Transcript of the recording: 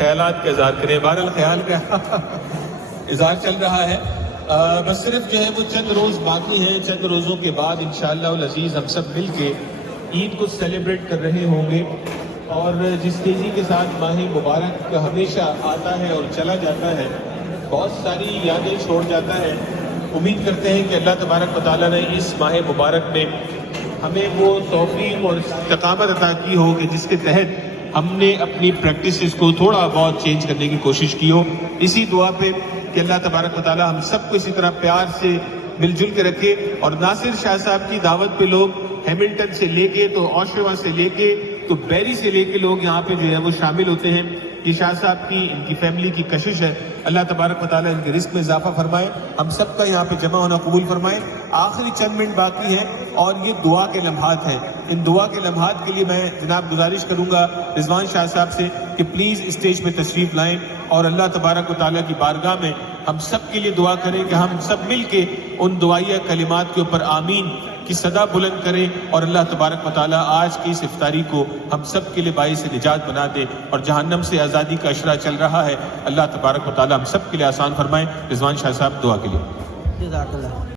خیالات کا اظہار کریں. بہرحال خیال کا اظہار چل رہا ہے. بس صرف جو ہے وہ چند روز باقی ہیں. چند روزوں کے بعد انشاءاللہ العزیز ہم سب مل کے عید کو سیلیبریٹ کر رہے ہوں گے. اور جس تیزی کے ساتھ ماہ مبارک ہمیشہ آتا ہے اور چلا جاتا ہے، بہت ساری یادیں چھوڑ جاتا ہے. امید کرتے ہیں کہ اللہ تبارک و تعالیٰ نے اس ماہ مبارک میں ہمیں وہ توفیق اور استقامت عطا کی ہو کہ جس کے تحت ہم نے اپنی پریکٹسز کو تھوڑا بہت چینج کرنے کی کوشش کی ہو. اسی دعا پہ کہ اللہ تبارک و تعالیٰ ہم سب کو اسی طرح پیار سے مل جل کے رکھے. اور ناصر شاہ صاحب کی دعوت پہ لوگ ہیملٹن سے لے کے تو اوشوا سے لے کے تو بیری سے لے کے لوگ یہاں پہ جو ہے وہ شامل ہوتے ہیں. یہ شاہ صاحب کی ان کی فیملی کی کشش ہے. اللہ تبارک و تعالیٰ ان کے رزق میں اضافہ فرمائے، ہم سب کا یہاں پہ جمع ہونا قبول فرمائے. آخری چند منٹ باقی ہیں اور یہ دعا کے لمحات ہیں. ان دعا کے لمحات کے لیے میں جناب گزارش کروں گا رضوان شاہ صاحب سے کہ پلیز اسٹیج پہ تشریف لائیں اور اللہ تبارک و تعالیٰ کی بارگاہ میں ہم سب کے لیے دعا کریں کہ ہم سب مل کے ان دعائیہ کلمات کے اوپر آمین کی صدا بلند کریں اور اللہ تبارک و تعالیٰ آج کی اس افطاری کو ہم سب کے لیے باعث نجات بنا دے. اور جہنم سے آزادی کا اشرہ چل رہا ہے، اللہ تبارک و تعالیٰ ہم سب کے لیے آسان فرمائے. رضوان شاہ صاحب دعا کے لیے. جزاک اللہ.